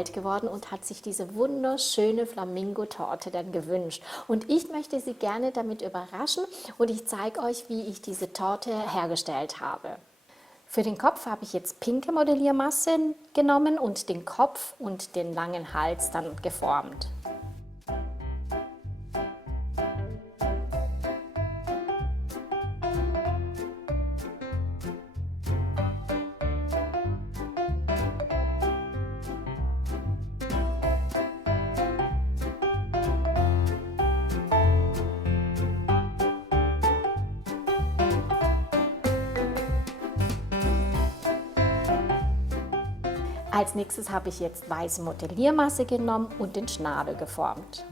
alt geworden und hat sich diese wunderschöne Flamingo-Torte dann gewünscht. Und ich möchte sie gerne damit überraschen und ich zeige euch, wie ich diese Torte hergestellt habe. Für den Kopf habe ich jetzt pinke Modelliermasse genommen und den Kopf und den langen Hals dann geformt. Als nächstes habe ich jetzt weiße Modelliermasse genommen und den Schnabel geformt.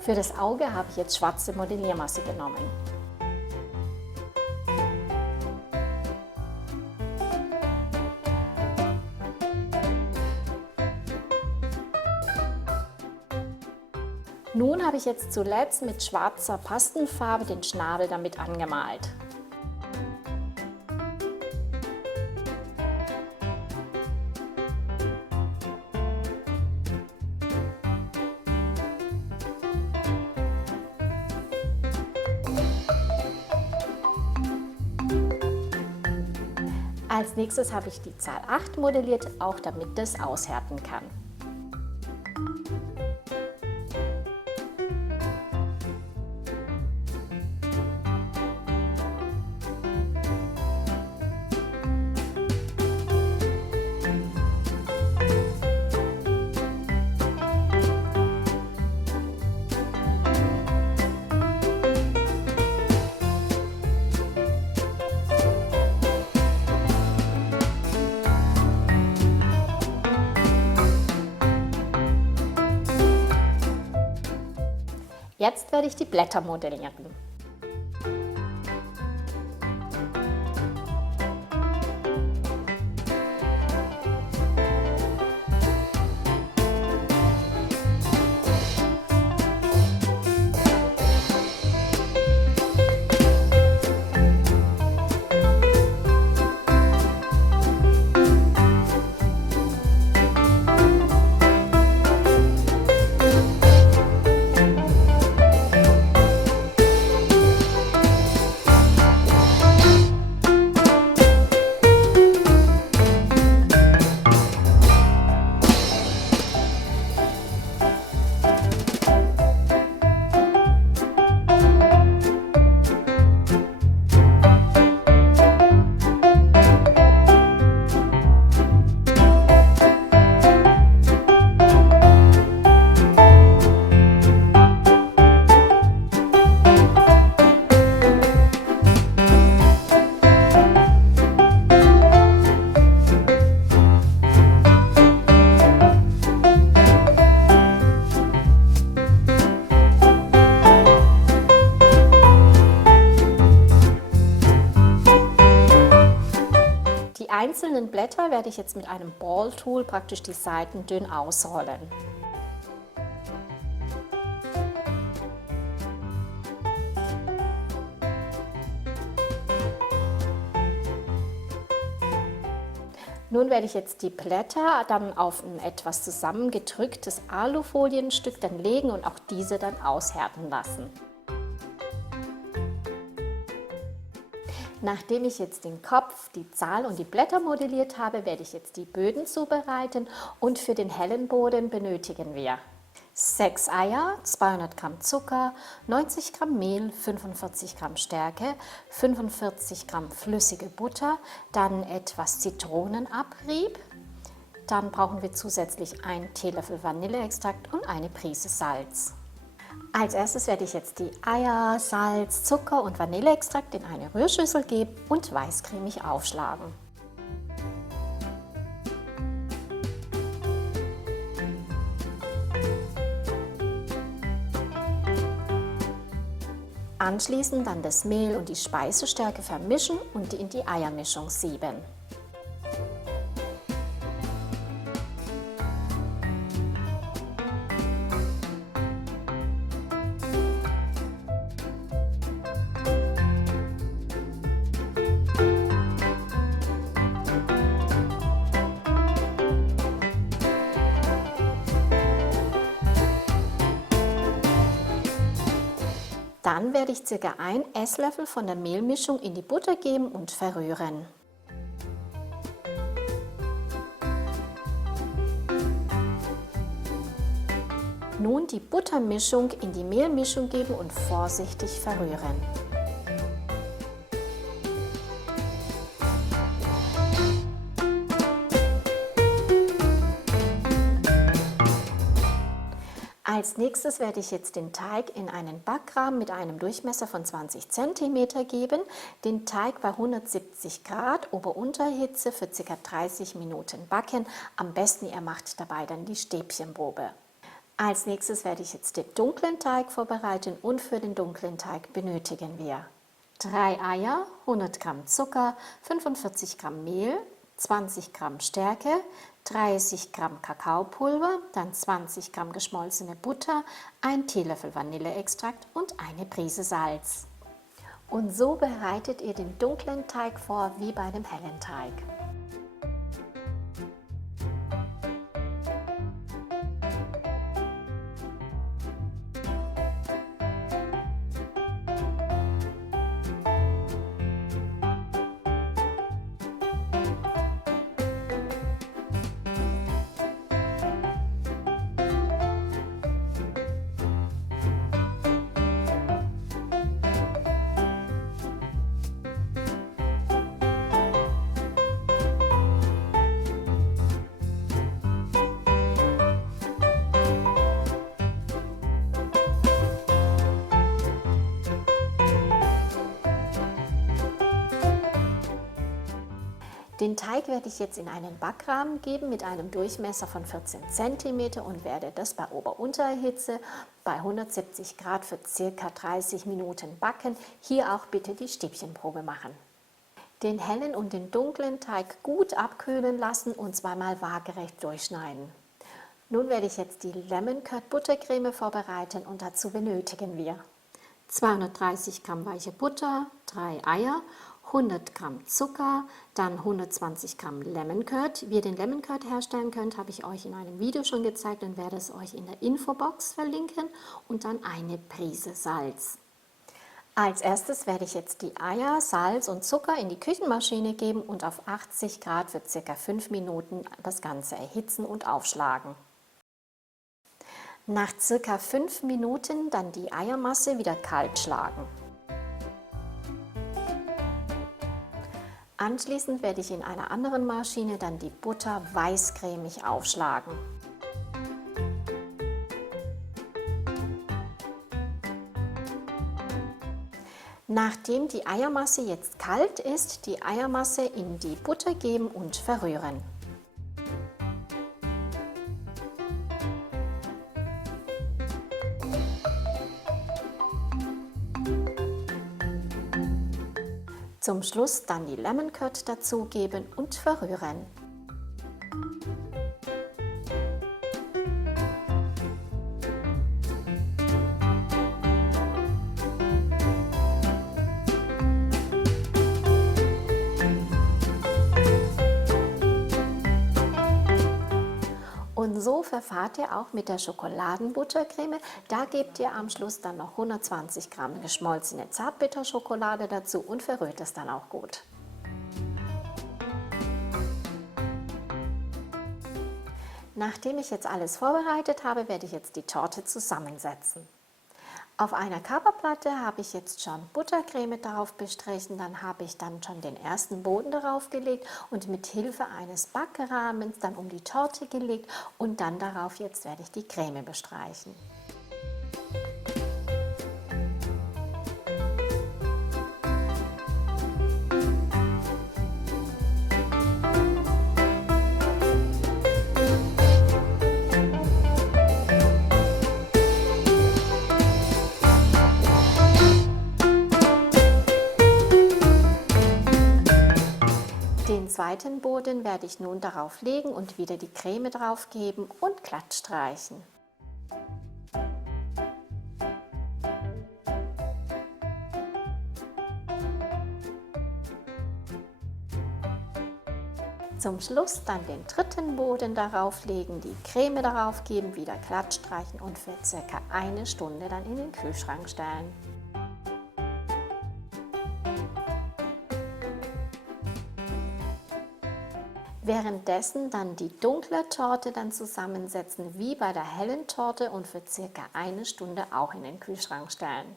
Für das Auge habe ich jetzt schwarze Modelliermasse genommen. Nun habe ich jetzt zuletzt mit schwarzer Pastenfarbe den Schnabel damit angemalt. Als nächstes habe ich die Zahl 8 modelliert, auch damit das aushärten kann. Jetzt werde ich die Blätter modellieren. Die einzelnen Blätter werde ich jetzt mit einem Ball-Tool praktisch die Seiten dünn ausrollen. Nun werde ich jetzt die Blätter dann auf ein etwas zusammengedrücktes Alufolienstück dann legen und auch diese dann aushärten lassen. Nachdem ich jetzt den Kopf, die Zahl und die Blätter modelliert habe, werde ich jetzt die Böden zubereiten und für den hellen Boden benötigen wir 6 Eier, 200 Gramm Zucker, 90 Gramm Mehl, 45 Gramm Stärke, 45 Gramm flüssige Butter, dann etwas Zitronenabrieb. Dann brauchen wir zusätzlich einen Teelöffel Vanilleextrakt und eine Prise Salz. Als erstes werde ich jetzt die Eier, Salz, Zucker und Vanilleextrakt in eine Rührschüssel geben und weißcremig aufschlagen. Anschließend dann das Mehl und die Speisestärke vermischen und in die Eiermischung sieben. Dann werde ich ca. 1 Esslöffel von der Mehlmischung in die Butter geben und verrühren. Nun die Buttermischung in die Mehlmischung geben und vorsichtig verrühren. Als nächstes werde ich jetzt den Teig in einen Backrahmen mit einem Durchmesser von 20 cm geben, den Teig bei 170 Grad Ober-Unterhitze für ca. 30 Minuten backen. Am besten ihr macht dabei dann die Stäbchenprobe. Als nächstes werde ich jetzt den dunklen Teig vorbereiten und für den dunklen Teig benötigen wir 3 Eier, 100 Gramm Zucker, 45 Gramm Mehl, 20 Gramm Stärke, 30 Gramm Kakaopulver, dann 20 Gramm geschmolzene Butter, 1 Teelöffel Vanilleextrakt und eine Prise Salz. Und so bereitet ihr den dunklen Teig vor wie bei dem hellen Teig. Den Teig werde ich jetzt in einen Backrahmen geben mit einem Durchmesser von 14 cm und werde das bei Ober-Unterhitze bei 170 Grad für ca. 30 Minuten backen. Hier auch bitte die Stäbchenprobe machen. Den hellen und den dunklen Teig gut abkühlen lassen und zweimal waagerecht durchschneiden. Nun werde ich jetzt die Lemon Curd Buttercreme vorbereiten und dazu benötigen wir 230 Gramm weiche Butter, 3 Eier, 100 Gramm Zucker, dann 120 Gramm Lemon Curd. Wie ihr den Lemon Curd herstellen könnt, habe ich euch in einem Video schon gezeigt und werde es euch in der Infobox verlinken und dann eine Prise Salz. Als erstes werde ich jetzt die Eier, Salz und Zucker in die Küchenmaschine geben und auf 80 Grad für ca. 5 Minuten das Ganze erhitzen und aufschlagen. Nach ca. 5 Minuten dann die Eiermasse wieder kalt schlagen. Anschließend werde ich in einer anderen Maschine dann die Butter weißcremig aufschlagen. Nachdem die Eiermasse jetzt kalt ist, die Eiermasse in die Butter geben und verrühren. Zum Schluss dann die Lemon Curd dazugeben und verrühren. Und so verfahrt ihr auch mit der Schokoladenbuttercreme. Da gebt ihr am Schluss dann noch 120 Gramm geschmolzene Zartbitterschokolade dazu und verrührt es dann auch gut. Nachdem ich jetzt alles vorbereitet habe, werde ich jetzt die Torte zusammensetzen. Auf einer Coverplatte habe ich jetzt schon Buttercreme darauf bestrichen, dann habe ich dann schon den ersten Boden darauf gelegt und mit Hilfe eines Backrahmens dann um die Torte gelegt und dann darauf jetzt werde ich die Creme bestreichen. Den zweiten Boden werde ich nun darauf legen und wieder die Creme drauf geben und glatt streichen. Zum Schluss dann den dritten Boden darauf legen, die Creme darauf geben, wieder glatt streichen und für ca. 1 Stunde dann in den Kühlschrank stellen. Währenddessen dann die dunkle Torte dann zusammensetzen wie bei der hellen Torte und für ca. 1 Stunde auch in den Kühlschrank stellen.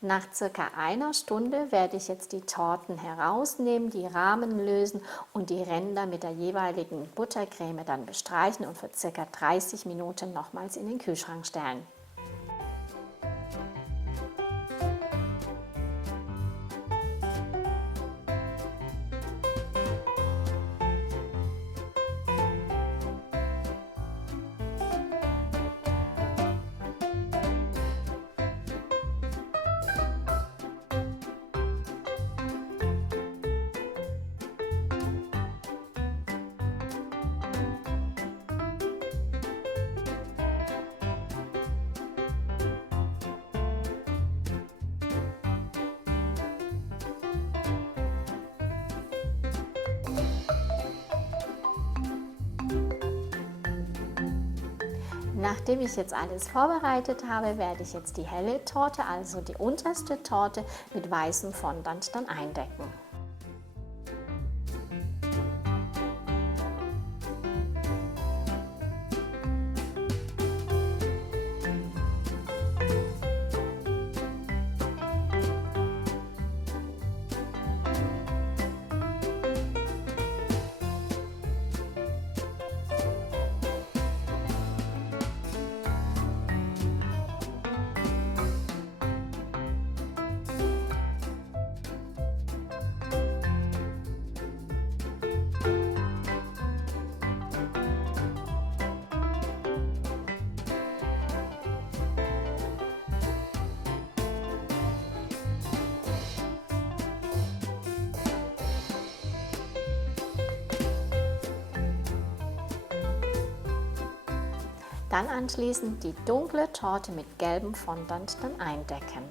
Nach ca. 1 Stunde werde ich jetzt die Torten herausnehmen, die Rahmen lösen und die Ränder mit der jeweiligen Buttercreme dann bestreichen und für ca. 30 Minuten nochmals in den Kühlschrank stellen. Nachdem ich jetzt alles vorbereitet habe, werde ich jetzt die helle Torte, also die unterste Torte, mit weißem Fondant dann eindecken. Dann anschließend die dunkle Torte mit gelbem Fondant dann eindecken.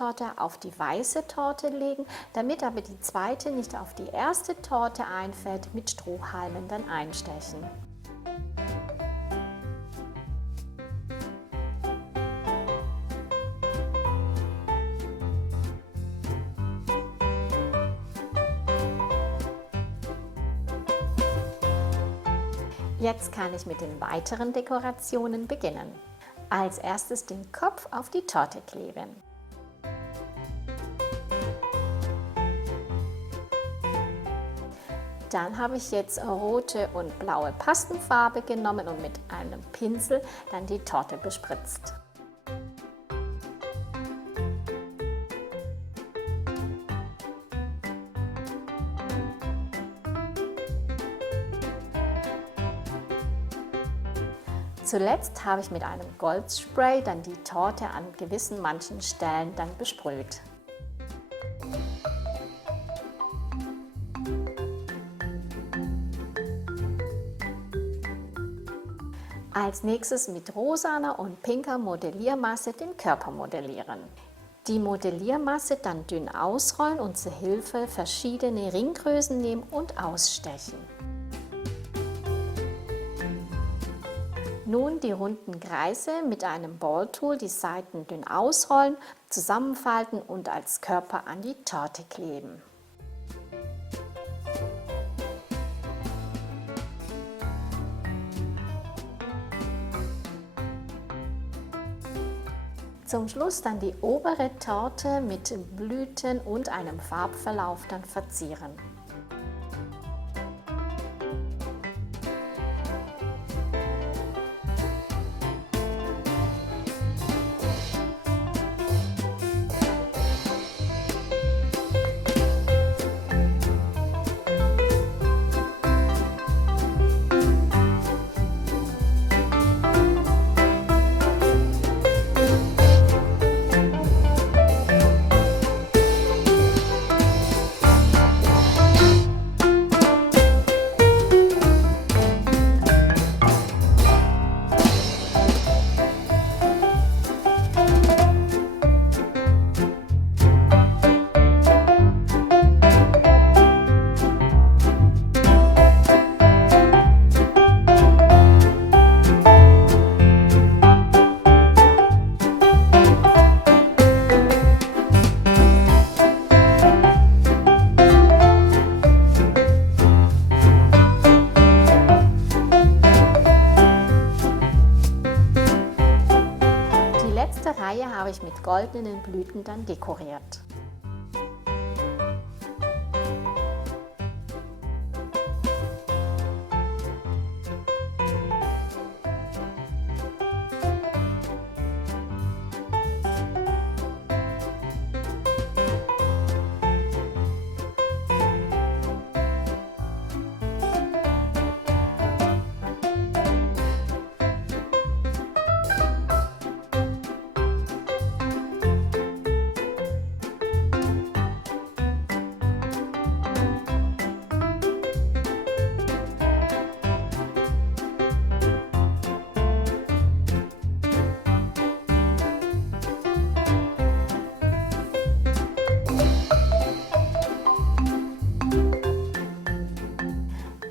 Torte auf die weiße Torte legen, damit aber die zweite nicht auf die erste Torte einfällt, mit Strohhalmen dann einstechen. Jetzt kann ich mit den weiteren Dekorationen beginnen. Als erstes den Kopf auf die Torte kleben. Dann habe ich jetzt rote und blaue Pastenfarbe genommen und mit einem Pinsel dann die Torte bespritzt. Zuletzt habe ich mit einem Goldspray dann die Torte an gewissen manchen Stellen dann besprüht. Als nächstes mit rosaner und pinker Modelliermasse den Körper modellieren. Die Modelliermasse dann dünn ausrollen und zur Hilfe verschiedene Ringgrößen nehmen und ausstechen. Nun die runden Kreise mit einem Balltool die Seiten dünn ausrollen, zusammenfalten und als Körper an die Torte kleben. Zum Schluss dann die obere Torte mit Blüten und einem Farbverlauf dann verzieren. Die letzte Reihe habe ich mit goldenen Blüten dann dekoriert.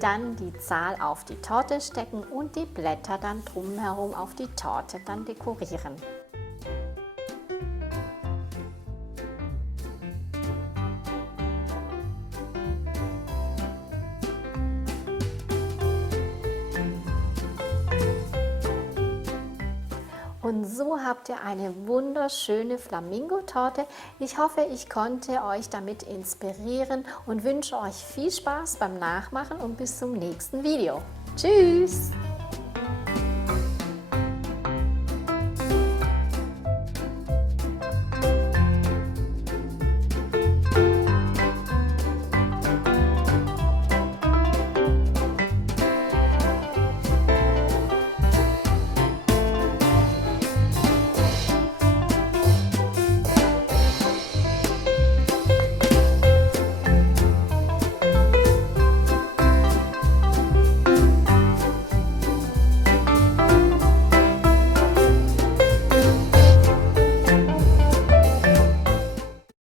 Dann die Zahl auf die Torte stecken und die Blätter dann drumherum auf die Torte dann dekorieren. Und so habt ihr eine wunderschöne Flamingo-Torte. Ich hoffe, ich konnte euch damit inspirieren und wünsche euch viel Spaß beim Nachmachen und bis zum nächsten Video. Tschüss!